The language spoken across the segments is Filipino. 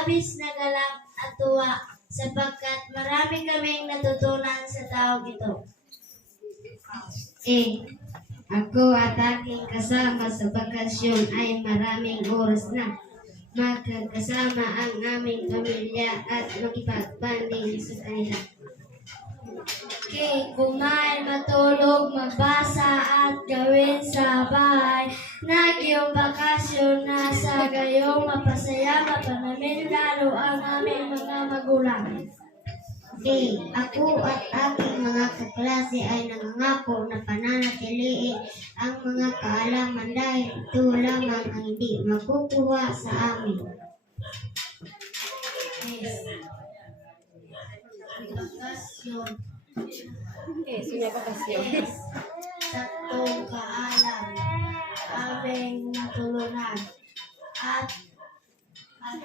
labis na galak at tuwa sapagkat marami kaming natutunan sa taong ito. Ako at aking kasama sa bakasyon ay maraming oras na magkakasama ang aming pamilya at makipagpanding sa kanila. Kumain, matulog, magbasa at gawin sa bahay. Nagyong bakasyon na sa gayong mapasaya, mapanamin lalo ang aming mga magulang. Ako at aking mga kaklase ay nangangako na pananatiliin ang mga kaalaman dahil ito lamang ang hindi makukuha sa amin. Bakasyon. Tatlong kaalam aming natulunan at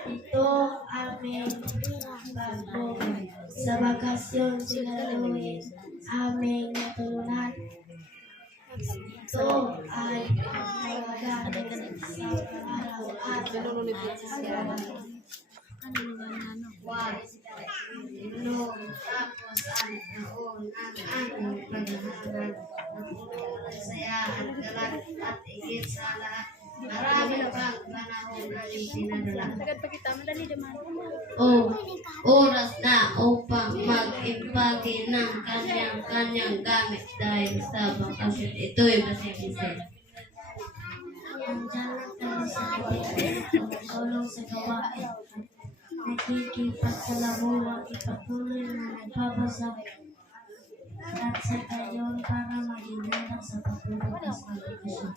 ito aming pagbuhay. Sa bakasyon siguraduhin aming natulunan. Ito ay magagamit sa araw at tapos ang taon ang aming paghahanap ng saya at galak at higit sa lahat. Marami pang panahon aming pinadala. Oras na upang mag-impake ng kanyang gamit dahil sa bakasyon. Ito'y basi-bisi. Nandiyan lang tayo sa tulong sa gawain. Nakikipagsalamuha, ipatuloy na nagbabasa at sa gayon para maging ganda sa pagbubukas ng bakasyon.